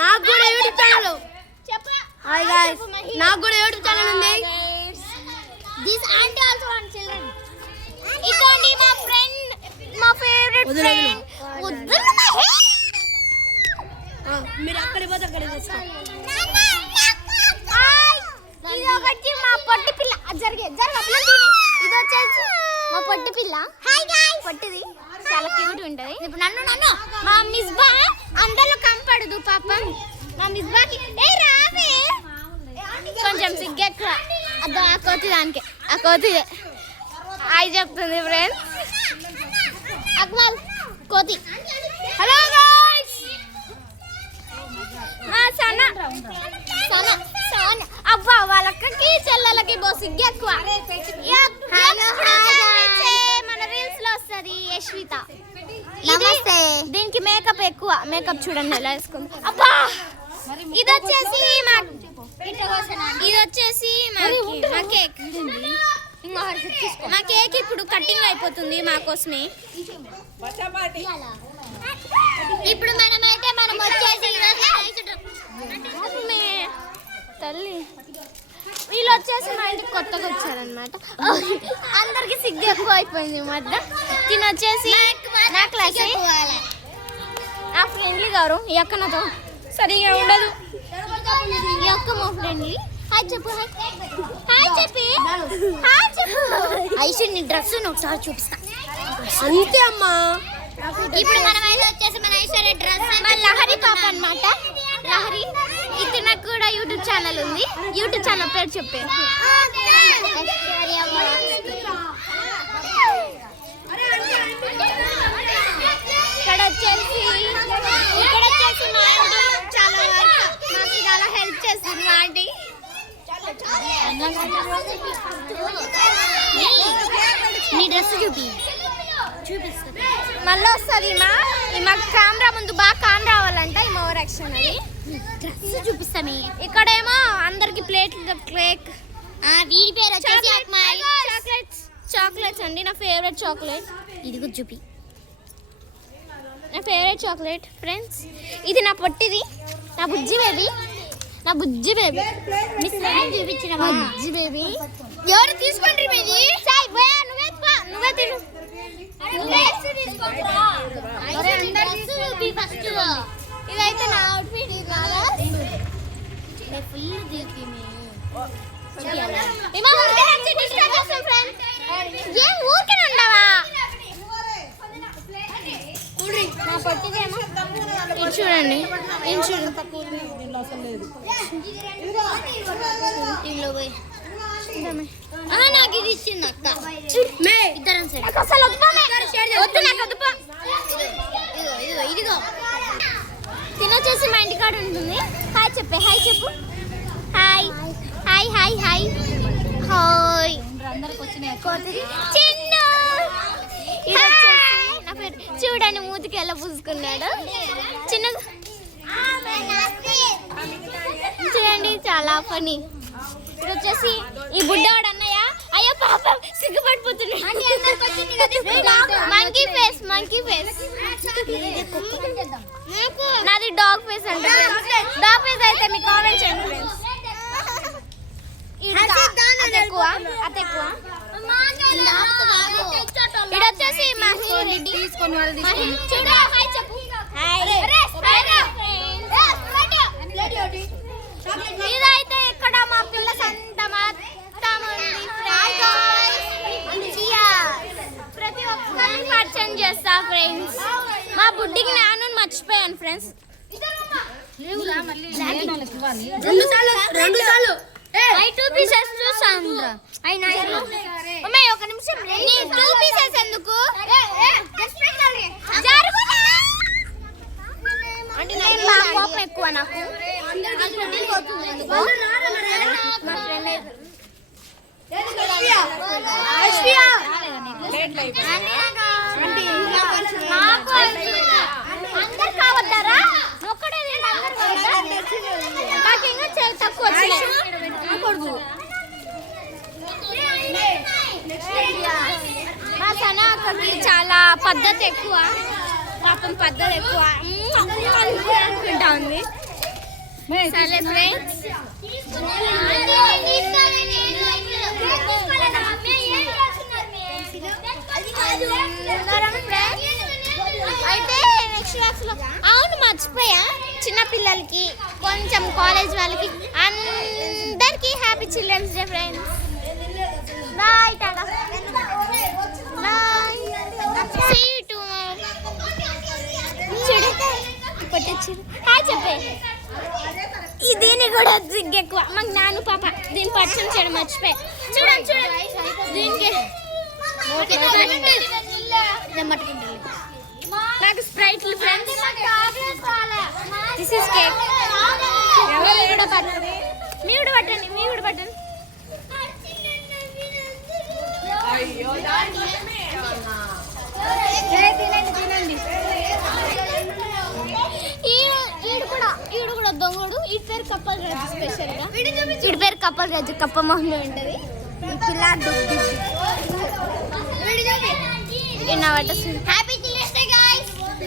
నాకు కూడా YouTube channel hi guys నాకు కూడా యూట్యూబ్ ఛానల్ ఉంది this aunty also want children ఇదండి మా ఫ్రెండ్ మా ఫేవరెట్ ఫ్రెండ్ మీరు అక్కడికి పోతే అక్కడికి తెస్తా ఇది ఒకటి మా పొట్టి పిల్ల ఇది వచ్చేసి మా పొట్టి పిల్ల హాయ్ గైస్ పొట్టిది చాలా క్యూట్ ఉంటది ఇప్పుడు నన్ను మా మిస్బా అందరిలో కంపడదు పాపం మా మిస్బాకి ఏ రావే కొంచెం సిగ్గెక్కువ అదో ఆ కోతి దానికి ఆ కోతి హాయ్ చెప్తుంది ఫ్రెండ్స్ అక్మల్ కోతి హలో గైస్ మా సన అబ్బా వాళ్ళకి చెల్లెలకి బోసిగ్గి ఎక్కువ మన రీల్స్ లో వస్తుంది యశ్విత నమస్తే దీనికి మేకప్ ఎక్కువ మేకప్ చూడండి ఎలా వేసుకుంది అబ్బా ఇది వచ్చేసి మా కేక్ మా కేక్ ఇప్పుడు కటింగ్ అయిపోతుంది మా కోసమే ఇప్పుడు మనం వచ్చేసి తల్లి వీళ్ళు వచ్చేసి మా ఇంటికి కొత్తగా వచ్చారనమాట అందరికి సిగ్గు ఎక్కువ అయిపోయింది ఈ మధ్య తిని వచ్చేసి నా క్లాస్ నా ఫ్రెండ్లీ గారు ఈ అక్క నాతో సరిగా ఉండదు ఈ అక్క మా ఫ్రెండ్లీ హాయ్ చెప్పు హాయ్ చెప్పి ఐశ్వర్య నీ డ్రెస్ ఒకసారి చూపిస్తా అంతే అమ్మా ఇప్పుడు మనం అయితే వచ్చేసి మన ఐశ్వర్య డ్రెస్ మన లహరి పాప అన్నమాట లహరి ఇతనికి కూడా యూట్యూబ్ ఛానల్ ఉంది యూట్యూబ్ ఛానల్ పేరు చెప్పే ఇక్కడ వచ్చేసి మా ఆంటీ చాలా నాకు చాలా హెల్ప్ చేస్తుంది మా ఆంటీ నీ డ్రెస్ చూపిస్తుంది మళ్ళీ వస్తుంది మా కెమెరా ముందు బాగా కాన్ రావాలంట ఈ ఓవర్ యాక్షన్ అది డ్రెస్ చూపిస్తామే ఇక్కడేమో అందరికి ప్లేట్ కేక్ వీడి పేరు వచ్చేసి చాక్లెట్స్ అండి నా ఫేవరెట్ చాక్లెట్ ఇది కూడా చూపి నా ఫేవరెట్ చాక్లెట్ ఫ్రెండ్స్ ఇది నా పొట్టిది నా బుజ్జి బేబీ మిస్ చూపించిన బుజ్జి బేబీ ఎవరు తీసుకోండి మీది నువ్వే తిను ఇదైతే నా అవుట్ఫిట్ ఫుల్ దీపి ఏం ఊరికే ఉండవా నా పొట్టిదేమో ఇది చూడండి నాకు ఇది ఇచ్చింది అక్క ఇద్దరం ఇదిగో తినొచ్చేసి మా ఇంటికాడ ఉంటుంది హాయ్ చెప్పు hi hi hi hi hi Chinnu నా పేరు చూడండి మూతికి ఎలా పూసుకున్నాడు చిన్న చూడండి చాలా పని ఇప్పుడు వచ్చేసి ఈ బుడ్డవాడు అన్నయ్య అయ్యో పాప సిగ్గుపడిపోతున్నాడు మంకీ ఫేస్ నాది డాగ్ ఫేస్ అంటే డాగ్ ఫేస్ అయితే మీకు కామెంట్ చేయండి ఫ్రెండ్స్ అది ఎక్కువ ఇది వచ్చేసి మా చూడు హాయ్ చెప్పు ఇదైతే ఇక్కడ మా పిల్ల సంత మొత్తం ప్రతి ఒక్కరిని పరిచయం చేస్తా ఫ్రెండ్స్ మా బుడ్డికి నాను మర్చిపోయాను ఫ్రెండ్స్ రెండు సార్లు ఒక నిమిషం ఎందుకు కోపం ఎక్కువ నాకు అందరు కావద్దారా ఒక్కడే నాకు ఇంకా తక్కువ మా సన అక్కడికి చాలా పద్ధతి ఎక్కువ పాపం పద్ధతి ఎక్కువ అనుకుంటా ఉంది సరే ఫ్రెండ్స్, అయితే నెక్స్ట్ క్లాస్ లో అవును మర్చిపోయా, చిన్న పిల్లలకి కొంచెం కాలేజ్ వాళ్ళకి అందరికి happy children's day friends. Bye tata, bye, see you tomorrow. చూడు పట్టొచ్చు, హాయ్ చెప్పే. దీన్ని కూడా జిగ్ ఎక్కువ మాకు నాను పాప దీన్ని పచ్చని చేయడం మర్చిపోయి. చూడండి చూడండి దీనికి నాకు స్ప్రైట్లు ఫ్రెండ్స్. This is cake. మీ కూడా పట్టండి, మీ కూడా పట్టండి. ఈడు కూడా దొంగడు. ఈ పేరు కప్పల్ రాజు, స్పెషల్ గా వీడి పేరు కప్పల్ రాజు, కప్ప మొహంలో ఉంటది.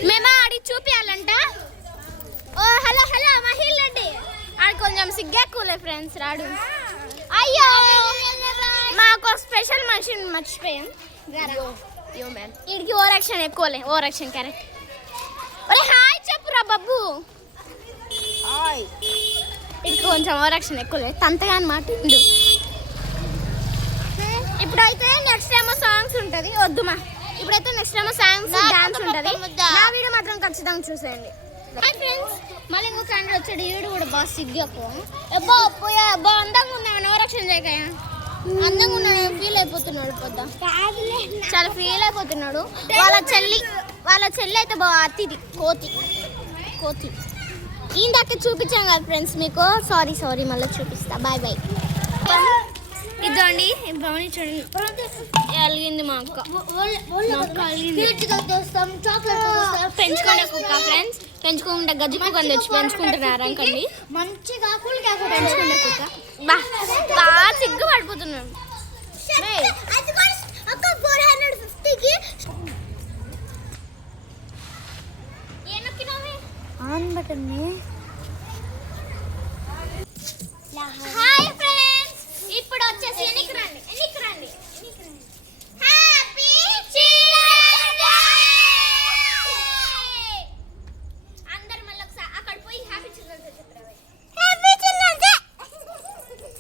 మేము ఆడి చూపించాలంట. ఓ హలో మహిళ అండి, ఆడి కొంచెం సిగ్గెక్కువలే ఫ్రెండ్స్ రాడు. అయ్యో మాకు స్పెషల్ మనిషిని మర్చిపోయాం. వీడికి ఓవరాక్షన్ ఎక్కువలే, ఓవరాక్షన్ కరెక్ట్. ఒరే హాయ్ చెప్పురా బాబు. వీడికి కొంచెం ఓవరాక్షన్ ఎక్కువలే, తంతగా అనమాట. ఇప్పుడైతే నెక్స్ట్ ఏమో సాంగ్స్ ఉంటుంది. వద్దుమా, ఇప్పుడైతే నెక్స్ట్ ఏమో సాంగ్స్ డాన్స్ ఉంటుంది. నా వీడియో మాత్రం ఖచ్చితంగా చూసేయండి. హాయ్ ఫ్రెండ్స్, మళ్ళీ ఇంకో ఫ్రెండ్ వచ్చాడు. ఈడు కూడా బాగా సిగ్గు బా అందంగా ఉన్నాను, ఓవరాక్షన్ చేయకయా. అందంగా ఉన్నాడు, ఫీల్ అయిపోతున్నాడు. పొద్దు చాలా ఫీల్ అయిపోతున్నాడు. వాళ్ళ చెల్లి అయితే బాగా అతిథి కోతి ఇందాక చూపించాం కదా ఫ్రెండ్స్ మీకు. సారీ మళ్ళీ చూపిస్తా. బాయ్. ఇదండి బ్రౌనీ చూడండి, అలిగింది మా అక్క. పెంచుకుంటే కుక్క ఫ్రెండ్స్, పెంచుకుంటే గజ్జి కుక్క తెచ్చి పెంచుకుంటున్నారు అనుకోండి. మంచిగా పెంచుకుంటే కుక్క బాగా సిగ్గు పడిపోతున్నాడు. On button. హాయ్ ఫ్రెండ్స్, ఇప్పుడు వచ్చేసి ఎన్నికి రండి. Happy children's day. అందరూ మళ్ళీ ఒకసారి అక్కడ పోయి హ్యాపీ చిల్డ్రన్స్ డే చెప్పరా. Happy children's day.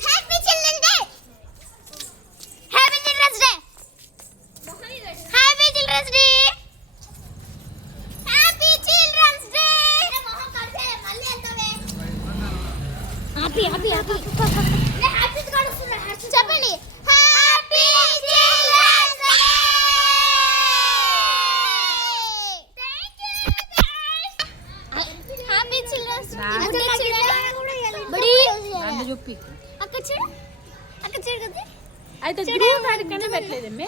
Happy children's day. Happy children's day. Happy children's day. Happy children's day. మొహం కడితే మళ్ళీ ఎంతవే. హ్యాపీ చెప్పండి. Happy children's day. Happy children's day. అక్క చూడు కదా. అయితే గ్రూప్ ఆడికనే పెట్టలేదమ్మే.